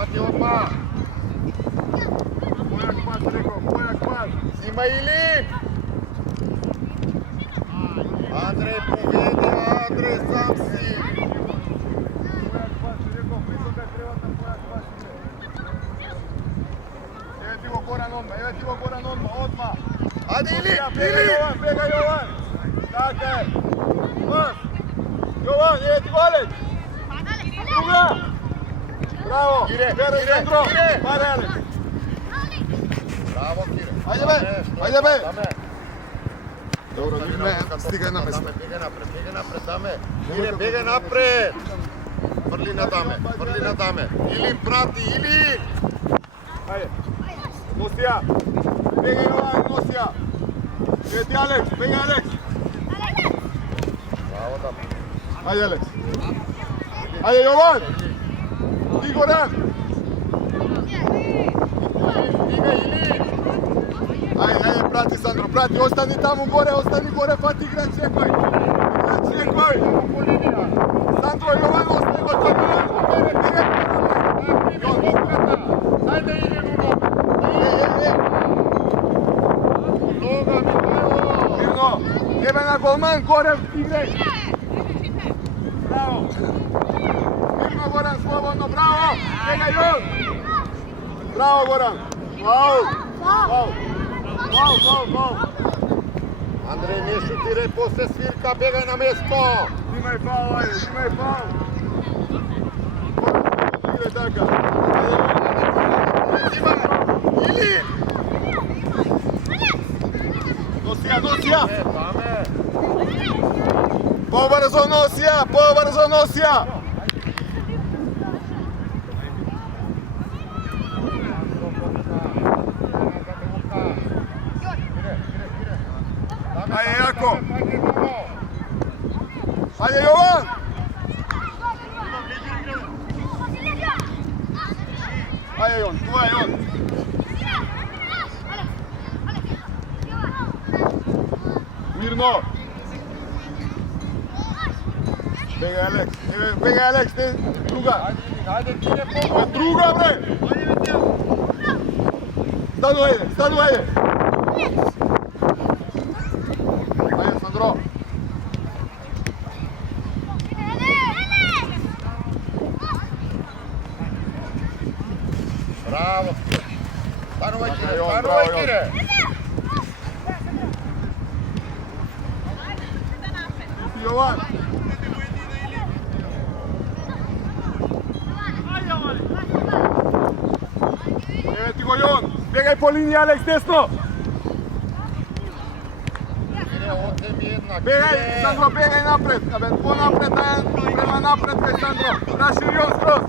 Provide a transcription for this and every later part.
pati odmah. Pojak pas, rekao, pojak pas. Zima Ilin. Andrej povede, Andrej sam si. Pojak pas, rekao, mislim da je prevatan pojak pas. Evo ti go Goran odmah, Ajde Ilin, Ilin. Pega Jovan. Tako je. Pas. Jovan, evo ti Golec. Druga. Bravo. Kire. Pare Alex. Bravo Kire. Ajde be. Dobro, stigaj na mesto. Begaj napred, dame. Kire, begaj napred. Vrli na dame. Ilin prati, Ilin. Ajde. Nosija. Begaj Jovan, Nosija. Evo ti Alex, begaj Alex. Bravo dame. Ajde Alex. Ajde Jovan. Ti Goran. Ilin. Ajde, prati Sandro, prati, ostani tamo gore, pati igrač, čekaj. Sandro, Jovan, ostani go tamo. Ajde Ilin u noga. Mirno, jebe na golman, gore igraj. Bravo. Mirno, Goran, slobodno, bravo. Čekaj, Jon. Bravo, Goran. Wow. Andrej, ne šutiraj posle svirka, begaj na mesto. Imaj faul, ajde, imaj faul. Igre taka. Ilin. Nosija. Pobrzo Nosija. Ajde Jako. Ajde Jovan. Ajde Jon, tu je Jon. Mirno. Begaj Alex, druga. Ajde Kire, pomoć. Druga bre. Stanu ajde. Ajde Sandro. Bravo. Stanuvaj Kire. Jovan. Evo ti go Jon. Begaj po liniji Alex, desno. Begaj, Sandro, begaj napred. Po napred, prema napred, kaj Sandro. Raširi Jon skroz.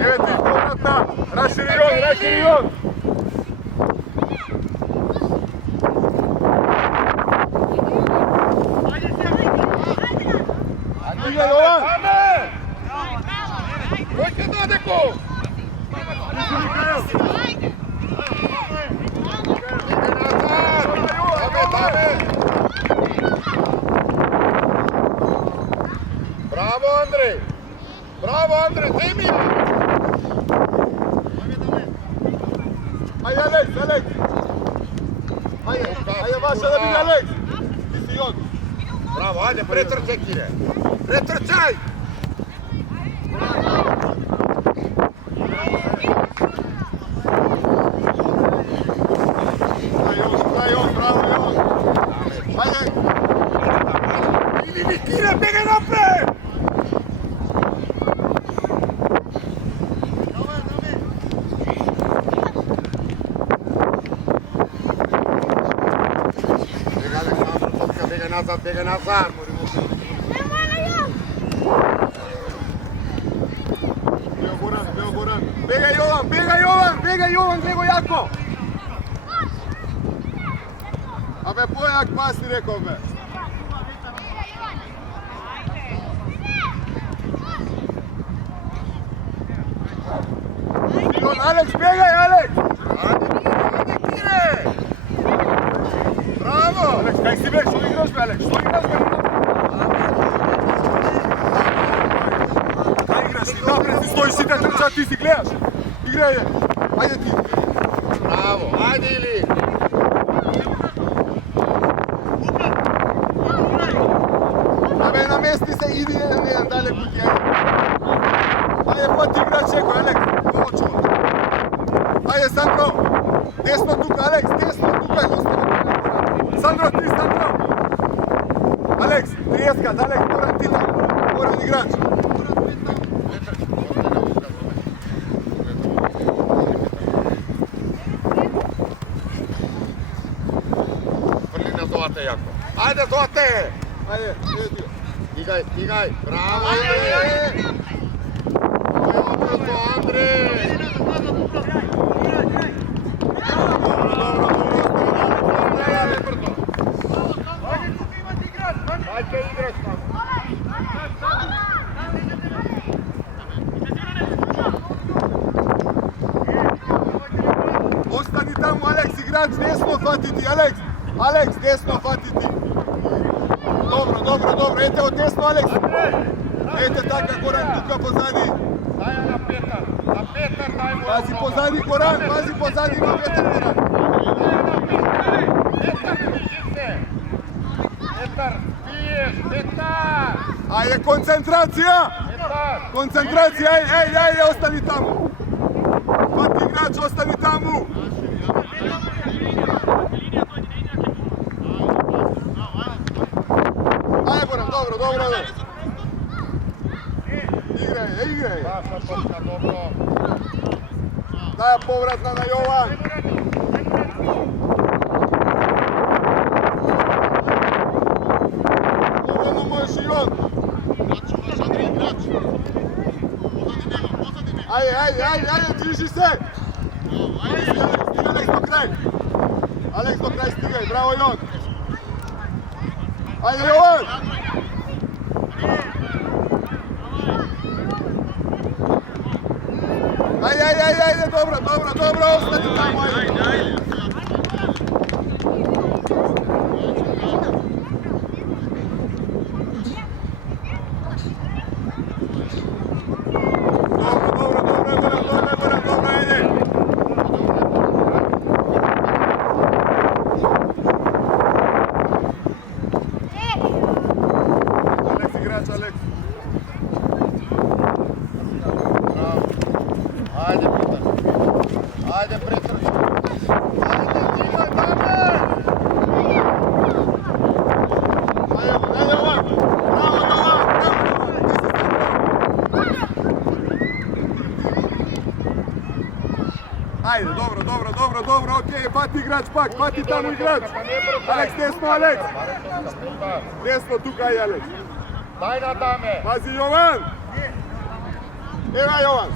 Evo ti, povratna. Raširi Jon. Ajde Jovan. Hoće Dodeko. Bravo Andrej, Demija! Ajde Alex! Ajde vaša da bih Alex! Ti si Jon! Bravo, ajde, pretrčaj Kire! Pretrčaj! Bravo Jon! Ajde! Ili Kire, begaj napred! Begaj nazad! Beo Goran! Begaj Jovan, nego Jako! Abe, pojak pasi, rekao me! Alex, begaj, Alex! Ajde Kire! Bravo! Alex, kaj si bek, što igraš me, Alex? Što igraš me? Nemoj si da trčati, ti si gledaš. Igraj je. Ajde ti. Bravo, ajde Ili. Абе, намести се, иди jedan dalje put, ajde. Ajde, poti igrač, čekaj, Aleks. Ovo čuva. Ajde, Sandro. Desno tuka, Aleks, desno tuka. Sandro, ti, Sandro. Aleks, trijeskad, Aleks, moram ti tamo. Moram igrač. Vrli na Zlate jako. Ajde, Zlate! Ajde, dio. Igaj, bravo! Ajde! Dobro to, Andrej! Ajde igrač tamo. Ostani tamo, Aleks, igrač, desno fatiti, Aleks. Aleks, desno fatiti. Dobro, ete od desno, Aleks. Ete taka, Goran, tuka pozadi. Daj na Petar daj mu. Pazi pozadi, Goran, pazi pozadi, ima Petar, Goran. Petar, križi se. Petar, spiješ, Petar. Ajde, koncentracija. Petar. Koncentracija, ej, ostani tamo. Fati igrač, ostani tamo. Ajde, Goran, dobro. Igraj. Vaša točka, dobro. Daja povratna na Jovan. Dovoljno možeš i on. Ajde, diži se. Aleks do kraj stigaj, bravo Jon. Ajde Jovan. Ajde, dobro, ostani tamo, ajde. Dobro, ajde. Aleks, igrač, Aleks. Ajde, Petar. Ajde, pretrči. Ajde, Dima, dame! Ajde, Jovan. Bravo, Jovan. Ajde, dobro, okej, pati igrač pak, pati tamo igrač. Aleks, desno, Aleks. Desno, tukaj, Aleks. Daj na dame. Pazi, Jovan. Evo, Jovan.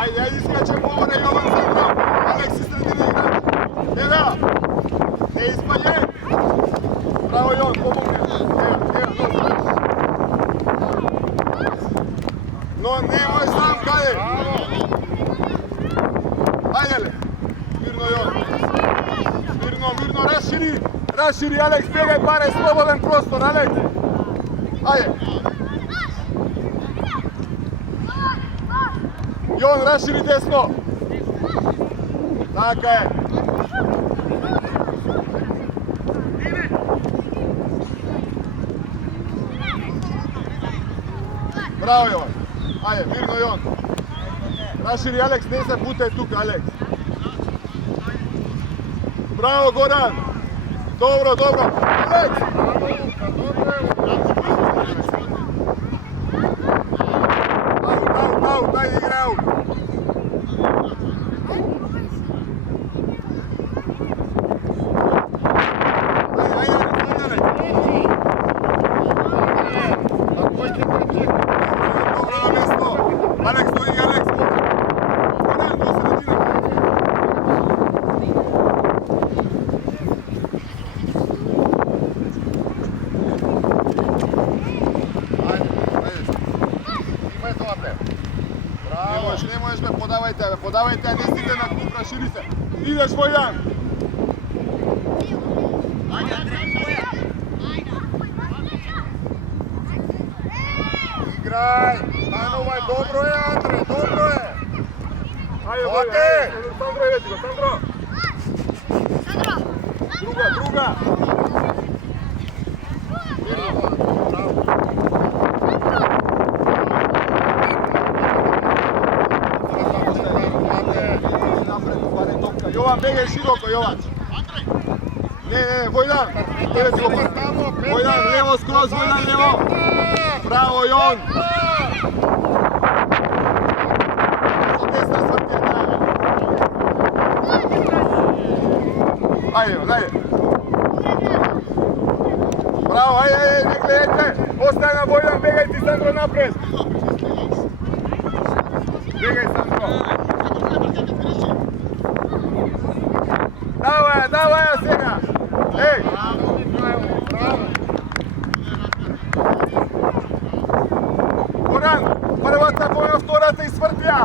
Ajde, iskače povore, Jovan, Sandro. Aleks iz sredine igrač. Evo, ne ispalje. Bravo, Jon, pomogne. Evo, no, nemoj sam, kade. Ajde, mirno, Jon. Mirno, raširi, Aleks, bjegaj pare, slobodan prostor, Aleks. Ajde. Jon, raširi desno. Taka je. Bravo, Jovan. Ajde, mirno, Jon. Raširi, Aleks, ne se putaj tukaj, Aleks. Bravo, Goran. Dobro. Aleks! Out, ajde igra out. подавајте, не сите на клуб, рашири се. Идеш, Војан. Играј! Станувај, добро е, Андре, добро е! Ајде, Оте! Сандро, еди го, Сандро. Друга. Јован, бегај широко, Јован. Не, Војдан. Тебе ти го Војдан, лево скроз, Војдан, лево. Браво, Јон. Ајде. Браво, ајде, не гледайте. Остај на Војдан, бегај ти, Сандро, напред. Бегај, Сандро. Давај ја сега. Еј. Горан, првата боја, втората извртја.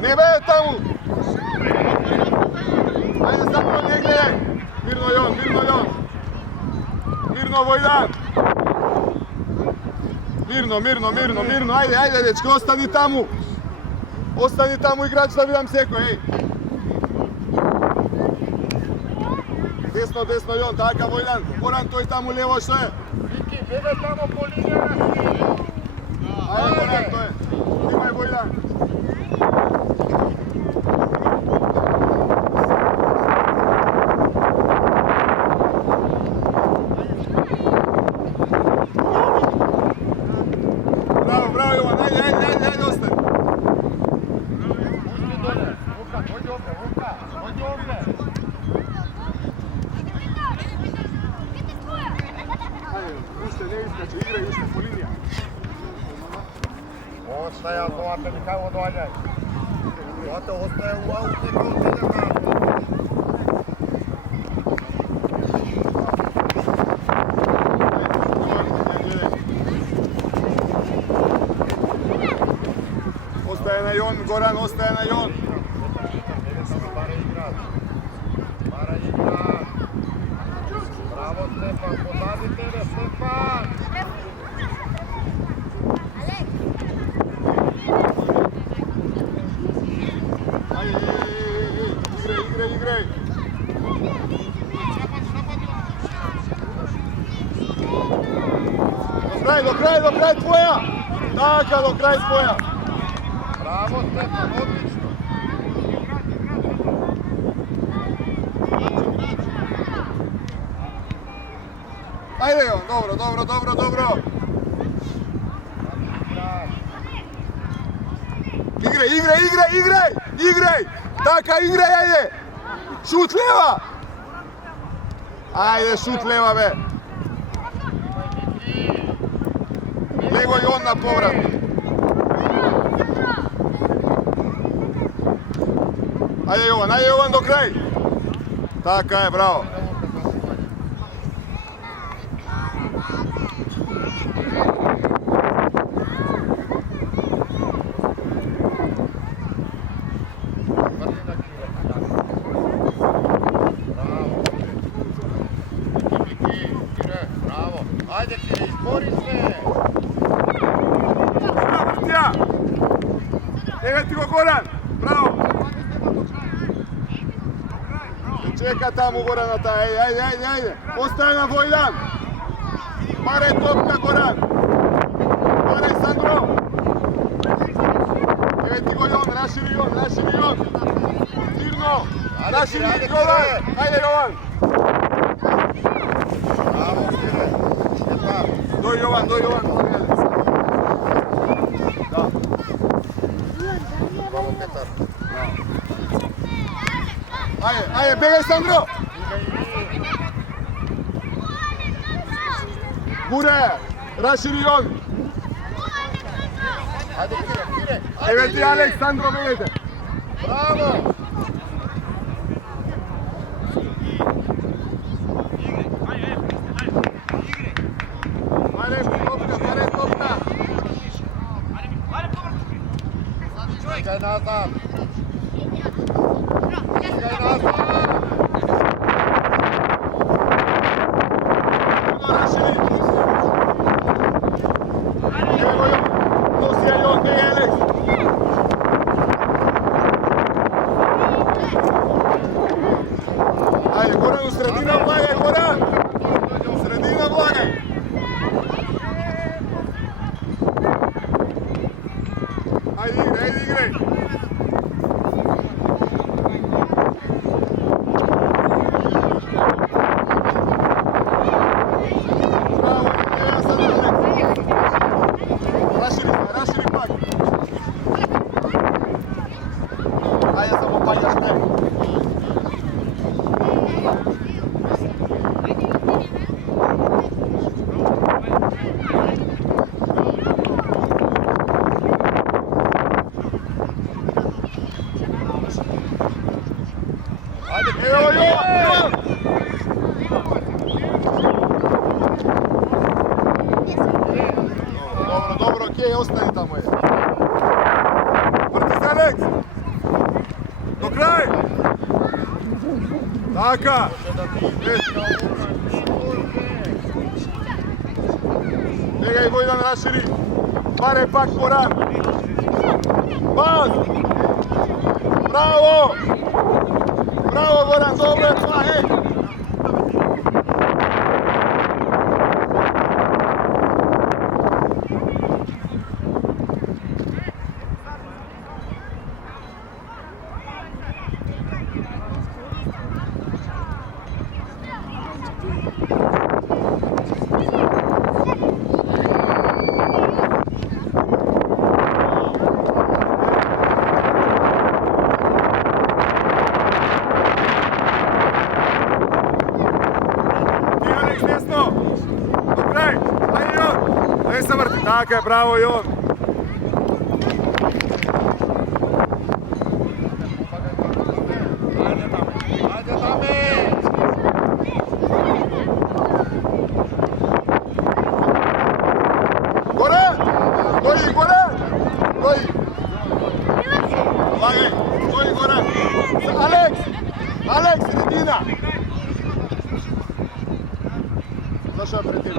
Не бе таму. Ајде, Сандро, не гледај. Мирно, Јон. Мирно, Војдан. Мирно. Ајде, дечки, остани таму. Остани таму, играч, да видам секој, еј. Десно, Јон, така, Војдан. Горан, тој таму лево, што е? Вики, бегај таму по линија. Ајде, Горан, тој е. Имај, Војдан. Браво, Јован, ајде, остани. Дојди овде. Уште не искаче, играј уште по линија. Остаја, Злате, Михајло, доаѓај. Злате, остаја у аут, нека отиде на. Остаја на Јон, Горан, остаја на Јон. Бара игра. Браво, Стефан, позади тебе, Стефан. Играј. До крај твоја. Така, до крај твоја. Браво, Стефан, одлично. Ајде, Јон, добро. Играј. Така, играј, ајде. Шут лева. Ајде, шут лева, бе. Него Јон на поврат. Ајде, Јован, до крај. Така е, браво. Ајде, Кири, избори се! Добра вртја! Ега ти го Горан! Браво! Чека таму Гораната, ајде! Остај на Војдан! Барај топка, Горан! Барај, Сандро! Еве ти го Јон, рашири Јон! Мирно! Рашири Јован! Ајде, Јован! Браво, Кири! Дој Јован! Да. Браво, Петар! Ајде, бегај, Сандро! Буре! Рашири Јон! Ајде, Кире! Еве ти, Алекс, Сандро, бегајте! Браво! Барај топка! Стигай назад. Стигай назад. Ajde, Goran u sredina vlaga, Goran! Sredina vlaga! Ajde igraj, ajde igraj! Bravo, evo sad Alex! Raširi pak! Ajde samo paljaš ne! Evo Jovan! Dobro, okej, ostani tamo je. Vrti se Alex! Do kraja! Taka! Begaj Vojdan, raširi! Pare pak Goran! Pas! Bravo! Bravo Goran, dobro je pa, hej! Tako je, bravo Jon! Ajde tame! Goran! Stoji Goran! Stoji! Lagaj! Stoji Goran! Alex! Alex, sredina! Zašao je pred tim.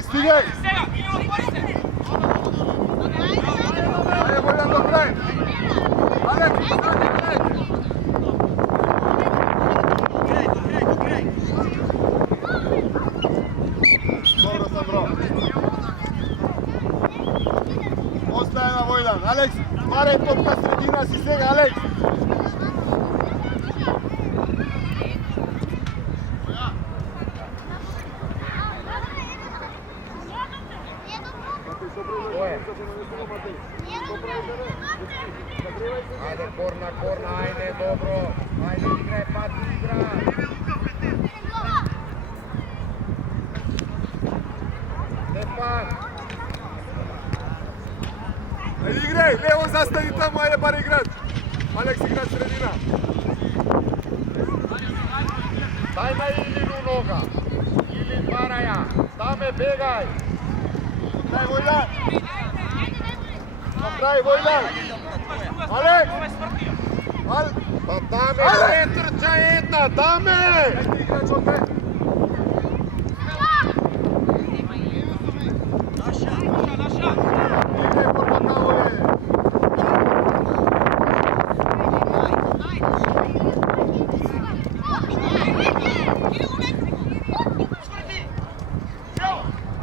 Stigaj! Ajde, Vojdan do kraja! Alex, stani, Alex! Dobro sam, bro. Ostaje na Vojdan. Alex, paraj topka sredina si svega, Alex! Ajde, korna, ajde, dobro. Ajde, igraj, pat, igraj. Stepan. Ajde, igraj, levo zastani tamo, ajde bar igrat. Alex, igrat sredina. Daj na Ilinu noga. Ilin Paraja. Tame, begaj. Daj, Vojdan. Napravi, Vojdan. Alex! Pa tame, sve trča jedna, tame! Ajde, igrač opet. Igraj, portakao je.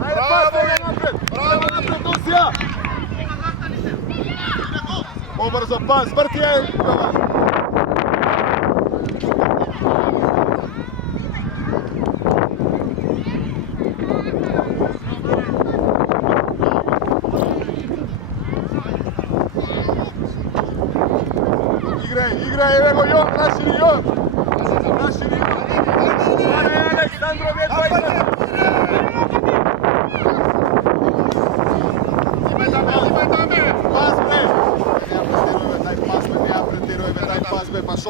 Ajde, pas, napred! Bravo, napred, Dusija! Obrzo pas, vrti je Jovan! Igraj, evo Jon, raširi Jon! Raširi Jon! Ajde, Aleksandrov je 20! Imaj tame! Pas, bre!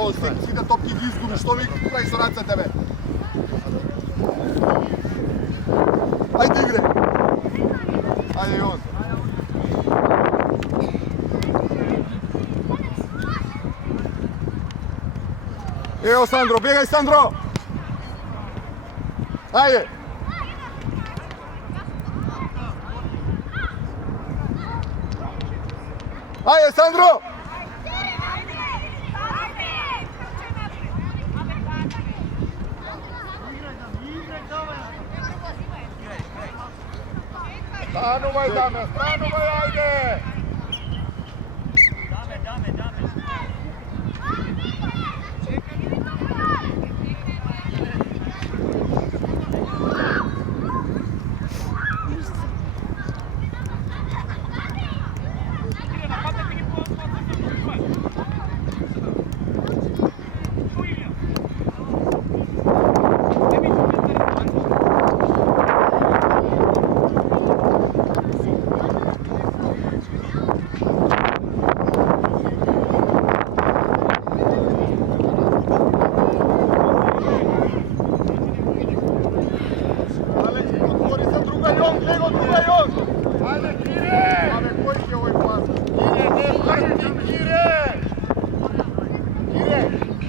што сите топки ги изгубиш, што ми прави со рацете, бе? Ајде, игре! Ајде, Јон! Ево, Сандро, бегај, Сандро! Ајде! Ајде, Сандро! Станувај, даме, станувај, ајде!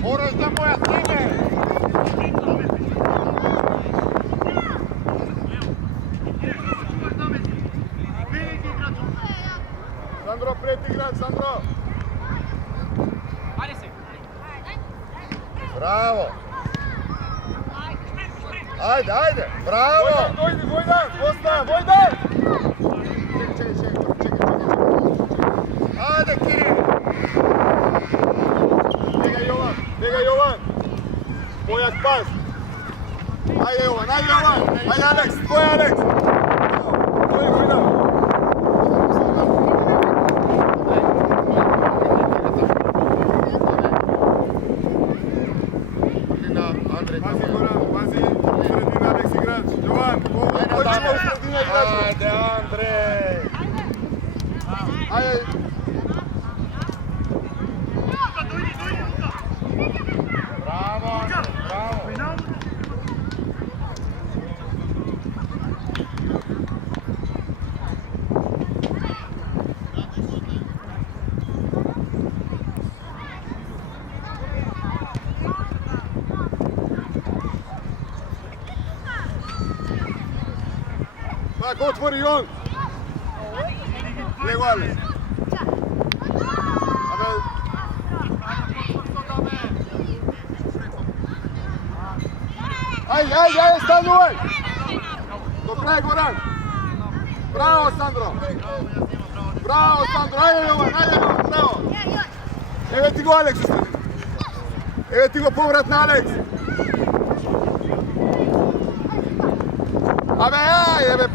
Moraš da moja time! Sandro, preti igrač, Sandro! Bravo! Ajde, ajde! Bravo! Vojdan, postav, Vojdan! Čekaj. Ajde, Kiril! Bega Jovan! Pojak pas! Ajde Jovan, ajde Alex, tvoj Alex! Tvoj Vojdan! Pazi Goran, pazi, sredina Alex igrač. Jovan, koji ćemo u sredina igrač? Ajde, Andrej! Ajde! Bravo, bravo! Tako, otvori on! Nego Alex! Ajde, stanuj! Do kraja, Goran! Bravo, Sandro! Bravo, Sandro! Ajde, Jovan, bravo! Evo ti go, Alex, u sredini! Evo ti go povrat na Alex! Ajde!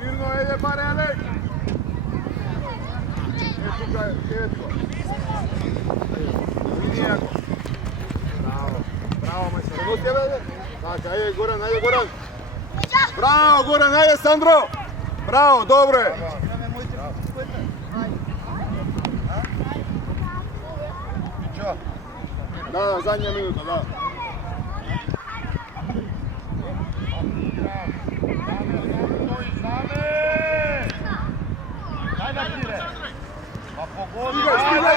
Mirno, ide pare, Alex! Bravo, majstor. Evo tebe, ajde. Znači, ajde, Goran. Bravo, Goran, ajde, Sandro. Bravo, dobro je. Da, zadnja minuta, da. Stigaj,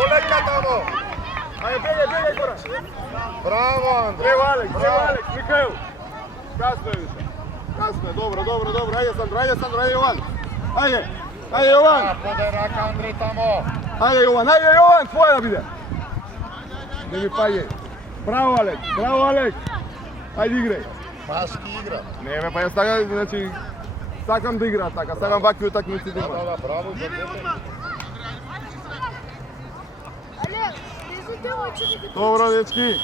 Oleka tamo! Ajde, begaj, Goran. Bravo, Andrej! Evo Alex, Mikael. Kasno je više. Kasno je, dobro. Ajde, Sandro, ajde, Jovan. Ajde, Jovan. Podaj raka, Andrej, tamo! Ajde, Jovan, tvoja da bide. Ne mi paje. Bravo, Alex. Ajde, igraj. Maški igra. Ne, pa ja stakam da igra taka, stakam ovakve utakmice da ima. Da, bravo. Dobro, dečki.